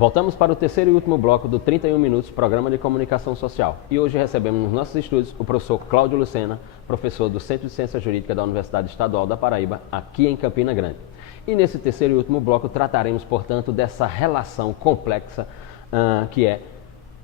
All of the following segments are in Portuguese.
Voltamos para o terceiro e último bloco do 31 Minutos, Programa de Comunicação Social. E hoje recebemos nos nossos estúdios o professor Cláudio Lucena, professor do Centro de Ciência Jurídica da Universidade Estadual da Paraíba, aqui em Campina Grande. E nesse terceiro e último bloco trataremos, portanto, dessa relação complexa que é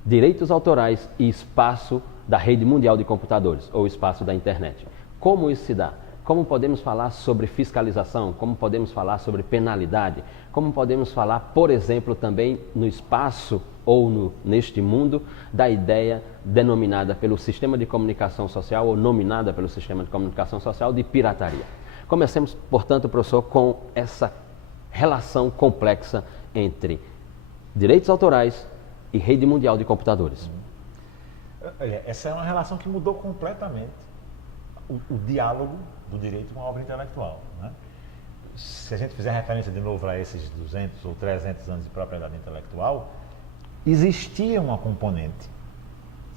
direitos autorais e espaço da rede mundial de computadores, ou espaço da internet. Como isso se dá? Como podemos falar sobre fiscalização? Como podemos falar sobre penalidade? Como podemos falar, por exemplo, também no espaço ou neste mundo da ideia denominada pelo sistema de comunicação social ou nominada pelo sistema de comunicação social de pirataria? Comecemos, portanto, professor, com essa relação complexa entre direitos autorais e rede mundial de computadores. Olha, essa é uma relação que mudou completamente o diálogo do direito com a obra intelectual, né? Se a gente fizer referência de novo a esses 200 ou 300 anos de propriedade intelectual, existia uma componente,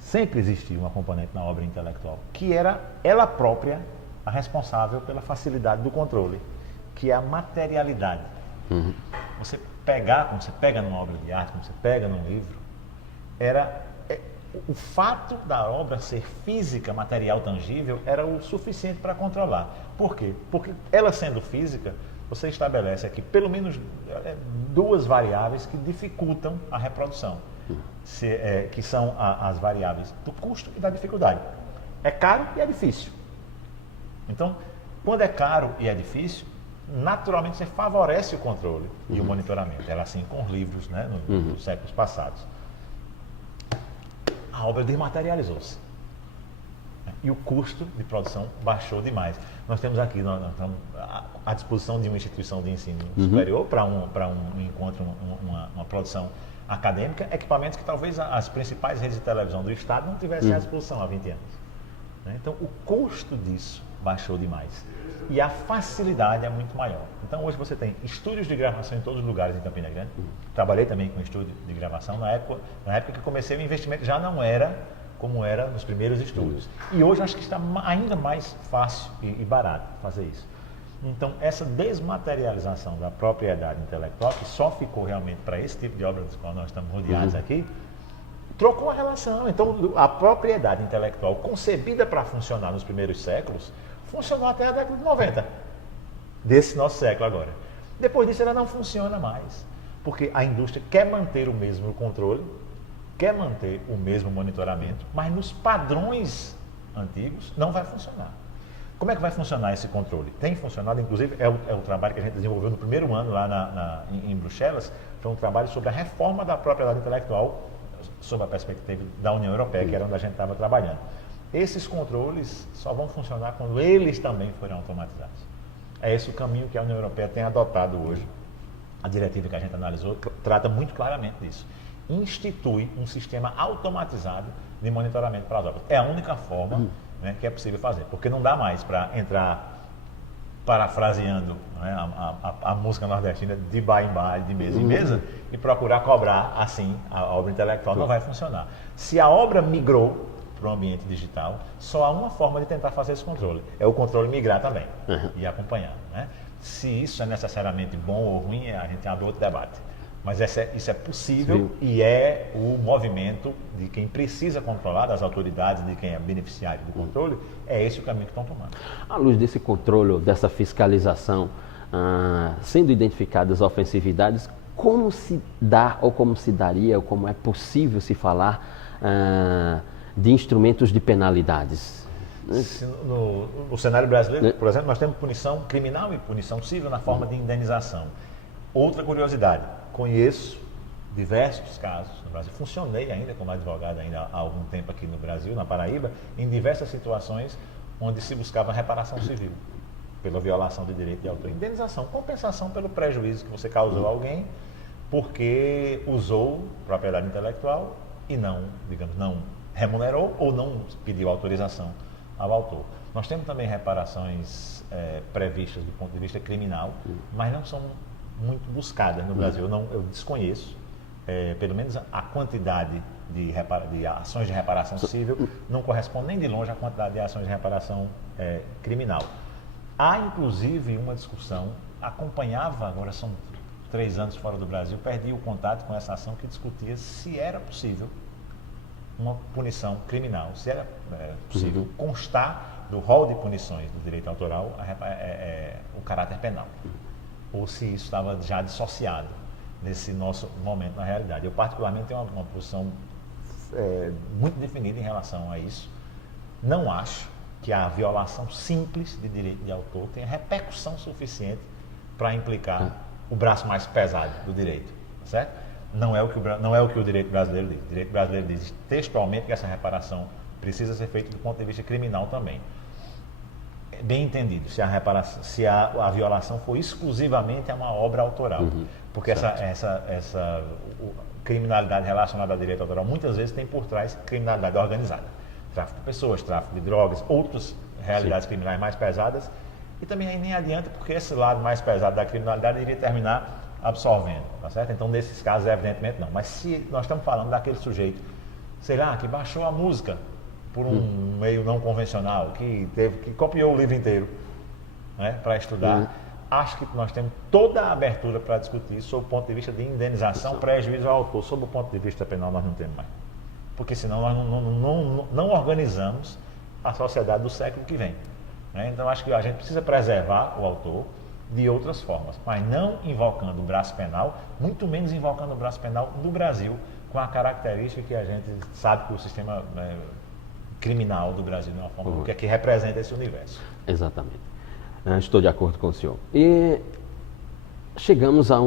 sempre existia uma componente na obra intelectual, que era ela própria a responsável pela facilidade do controle, que é a materialidade. Quando você pega numa obra de arte, quando você pega num livro, o fato da obra ser física, material, tangível, era o suficiente para controlar. Por quê? Porque ela sendo física, você estabelece aqui pelo menos duas variáveis que dificultam a reprodução, que são as variáveis do custo e da dificuldade. É caro e é difícil. Então, quando é caro e é difícil, naturalmente você favorece o controle e o monitoramento. Era assim com os livros, né, nos séculos passados. A obra desmaterializou-se e o custo de produção baixou demais. Nós temos aqui, nós estamos à disposição de uma instituição de ensino superior para um encontro, uma produção acadêmica, equipamentos que talvez as principais redes de televisão do Estado não tivessem à disposição há 20 anos. Então, o custo disso baixou demais e a facilidade é muito maior. Então, hoje você tem estúdios de gravação em todos os lugares em Campina Grande. Trabalhei também com estúdio de gravação. Na época que comecei, o investimento já não era como era nos primeiros estúdios. E hoje acho que está ainda mais fácil e barato fazer isso. Então, essa desmaterialização da propriedade intelectual, que só ficou realmente para esse tipo de obra dos quais nós estamos rodeados aqui, trocou a relação. Então, a propriedade intelectual concebida para funcionar nos primeiros séculos, funcionou até a década de 90, desse nosso século agora. Depois disso, ela não funciona mais, porque a indústria quer manter o mesmo controle, quer manter o mesmo monitoramento, mas nos padrões antigos não vai funcionar. Como é que vai funcionar esse controle? Tem funcionado, inclusive, é o trabalho que a gente desenvolveu no primeiro ano lá em Bruxelas, foi um trabalho sobre a reforma da propriedade intelectual, sob a perspectiva da União Europeia, que era onde a gente estava trabalhando. Esses controles só vão funcionar quando eles também forem automatizados. É esse o caminho que a União Europeia tem adotado hoje. A diretiva que a gente analisou trata muito claramente disso. Institui um sistema automatizado de monitoramento para as obras. É a única forma, né, que é possível fazer, porque não dá mais para entrar parafraseando, né, a música nordestina de bar em bar, de mesa em mesa, e procurar cobrar assim a obra intelectual. Não vai funcionar. Se a obra migrou para o ambiente digital, só há uma forma de tentar fazer esse controle. É o controle migrar também e acompanhar, né? Se isso é necessariamente bom ou ruim, a gente abre outro debate. Mas isso é possível e é o movimento de quem precisa controlar, das autoridades, de quem é beneficiário do controle, é esse o caminho que estão tomando. À luz desse controle, dessa fiscalização, sendo identificadas ofensividades, como se dá ou como se daria, ou como é possível se falar de instrumentos de penalidades? No cenário brasileiro, por exemplo, nós temos punição criminal e punição civil na forma de indenização. Outra curiosidade, conheço diversos casos no Brasil, funcionei ainda como advogado ainda há algum tempo aqui no Brasil, na Paraíba, em diversas situações onde se buscava reparação civil pela violação do direito de autor. Indenização, compensação pelo prejuízo que você causou a alguém porque usou propriedade intelectual e não remunerou ou não pediu autorização ao autor. Nós temos também reparações previstas do ponto de vista criminal, mas não são muito buscadas no Brasil. Eu desconheço, pelo menos a quantidade de ações de reparação civil não corresponde nem de longe à quantidade de ações de reparação criminal. Há, inclusive, uma discussão, acompanhava, agora são 3 anos fora do Brasil, perdi o contato com essa ação que discutia se era possível uma punição criminal, se era possível constar do rol de punições do direito autoral o caráter penal, ou se isso estava já dissociado nesse nosso momento na realidade. Eu particularmente tenho uma posição muito definida em relação a isso. Não acho que a violação simples de direito de autor tenha repercussão suficiente para implicar o braço mais pesado do direito, certo? Não é o que o direito brasileiro diz. O direito brasileiro diz textualmente que essa reparação precisa ser feita do ponto de vista criminal também. Bem entendido, se a violação for exclusivamente a uma obra autoral. Porque essa criminalidade relacionada ao direito autoral muitas vezes tem por trás criminalidade organizada. Tráfico de pessoas, tráfico de drogas, outras realidades criminais mais pesadas. E também aí nem adianta, porque esse lado mais pesado da criminalidade iria terminar absorvendo, tá certo? Então, nesses casos, evidentemente não. Mas se nós estamos falando daquele sujeito, sei lá, que baixou a música por um meio não convencional, que copiou o livro inteiro, né, para estudar, acho que nós temos toda a abertura para discutir sob o ponto de vista de indenização, prejuízo ao autor. Sob o ponto de vista penal, nós não temos mais. Porque senão nós não organizamos a sociedade do século que vem. Né? Então, acho que a gente precisa preservar o autor de outras formas, mas não invocando o braço penal, muito menos invocando o braço penal do Brasil, com a característica que a gente sabe que o sistema criminal do Brasil, de uma forma que representa esse universo. Exatamente. Estou de acordo com o senhor. E chegamos a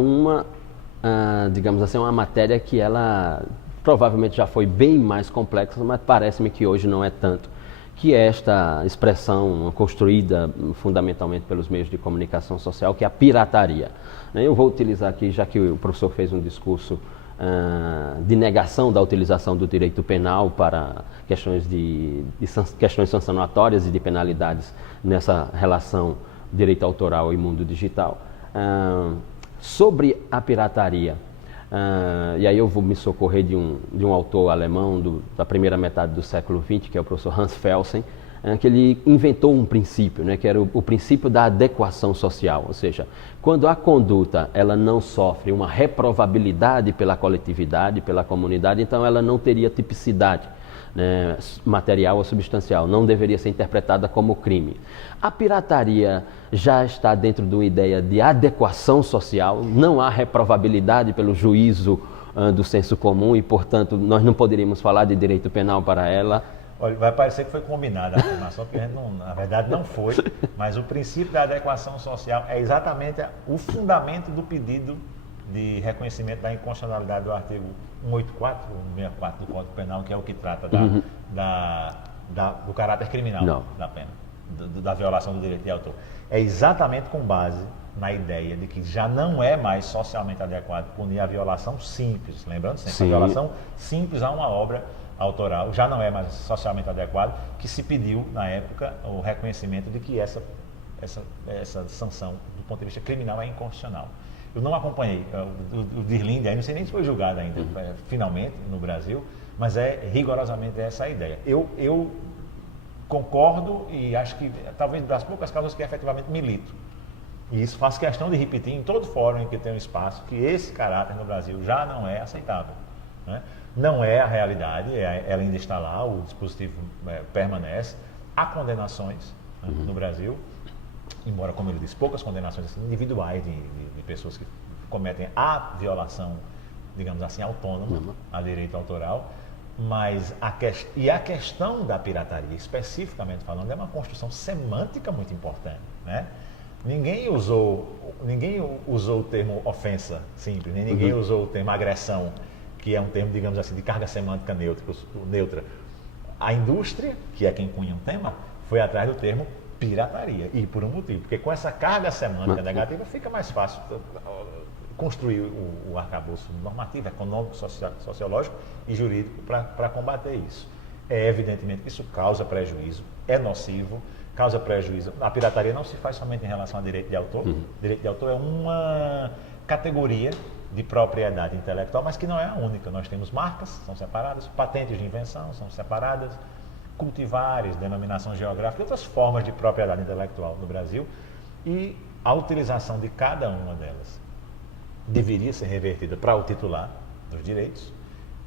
digamos assim, uma matéria que ela provavelmente já foi bem mais complexa, mas parece-me que hoje não é tanto, que é esta expressão construída fundamentalmente pelos meios de comunicação social, que é a pirataria. Eu vou utilizar aqui, já que o professor fez um discurso de negação da utilização do direito penal para questões questões sancionatórias e de penalidades nessa relação direito autoral e mundo digital. Sobre a pirataria, e aí eu vou me socorrer de um autor alemão da primeira metade do século XX, que é o professor Hans Felsen, que ele inventou um princípio, né, que era o princípio da adequação social, ou seja, quando a conduta ela não sofre uma reprovabilidade pela coletividade, pela comunidade, então ela não teria tipicidade, né, material ou substancial, não deveria ser interpretada como crime. A pirataria já está dentro de uma ideia de adequação social, não há reprovabilidade pelo juízo do senso comum e, portanto, nós não poderíamos falar de direito penal para ela. Olha, vai parecer que foi combinada a afirmação, porque a gente na verdade não foi, mas o princípio da adequação social é exatamente o fundamento do pedido de reconhecimento da inconstitucionalidade do artigo 184, 164 do Código Penal, que é o que trata do caráter criminal da pena, da violação do direito de autor. É exatamente com base na ideia de que já não é mais socialmente adequado punir a violação simples, lembrando sempre, a violação simples a uma obra autoral já não é mais socialmente adequado, que se pediu na época o reconhecimento de que essa sanção do ponto de vista criminal é inconstitucional. Eu não acompanhei o Dirlinde, não sei nem se foi julgado ainda, finalmente, no Brasil, mas é rigorosamente essa a ideia. Eu concordo e acho que talvez das poucas causas que efetivamente milito. E isso faço questão de repetir em todo fórum em que tem um espaço, que esse caráter no Brasil já não é aceitável. Né? Não é a realidade, ela ainda está lá, o dispositivo permanece. Há condenações no Brasil, embora, como ele disse, poucas condenações assim, individuais de pessoas que cometem a violação, digamos assim, autônoma a direito autoral, mas a questão da pirataria, especificamente falando, é uma construção semântica muito importante, né? Ninguém usou o termo ofensa simples, nem ninguém usou o termo agressão, que é um termo, digamos assim, de carga semântica neutra. A indústria, que é quem cunha o tema, foi atrás do termo pirataria, e por um motivo, porque com essa carga semântica negativa fica mais fácil construir o arcabouço normativo, econômico, sociológico e jurídico para combater isso. É evidentemente que isso causa prejuízo, é nocivo, causa prejuízo. A pirataria não se faz somente em relação ao direito de autor. Direito de autor é uma categoria de propriedade intelectual, mas que não é a única. Nós temos marcas, são separadas, patentes de invenção, são separadas, cultivares, denominação geográfica, outras formas de propriedade intelectual no Brasil, e a utilização de cada uma delas deveria ser revertida para o titular dos direitos.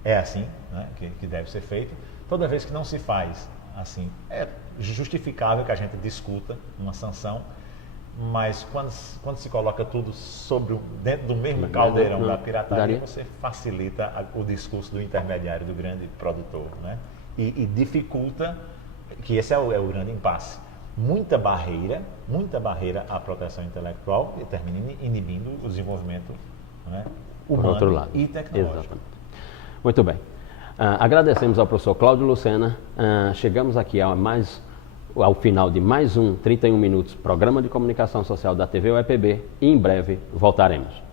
É assim, né, que deve ser feito. Toda vez que não se faz assim, é justificável que a gente discuta uma sanção, mas quando se coloca tudo dentro do mesmo caldeirão da pirataria, você facilita o discurso do intermediário, do grande produtor, né? E dificulta, que esse é o grande impasse. Muita barreira à proteção intelectual e termina inibindo o desenvolvimento, né, humano e tecnológico. Exatamente. Muito bem. Agradecemos ao professor Cláudio Lucena. Chegamos aqui ao final de mais um 31 Minutos, Programa de Comunicação Social da TV UEPB, e em breve voltaremos.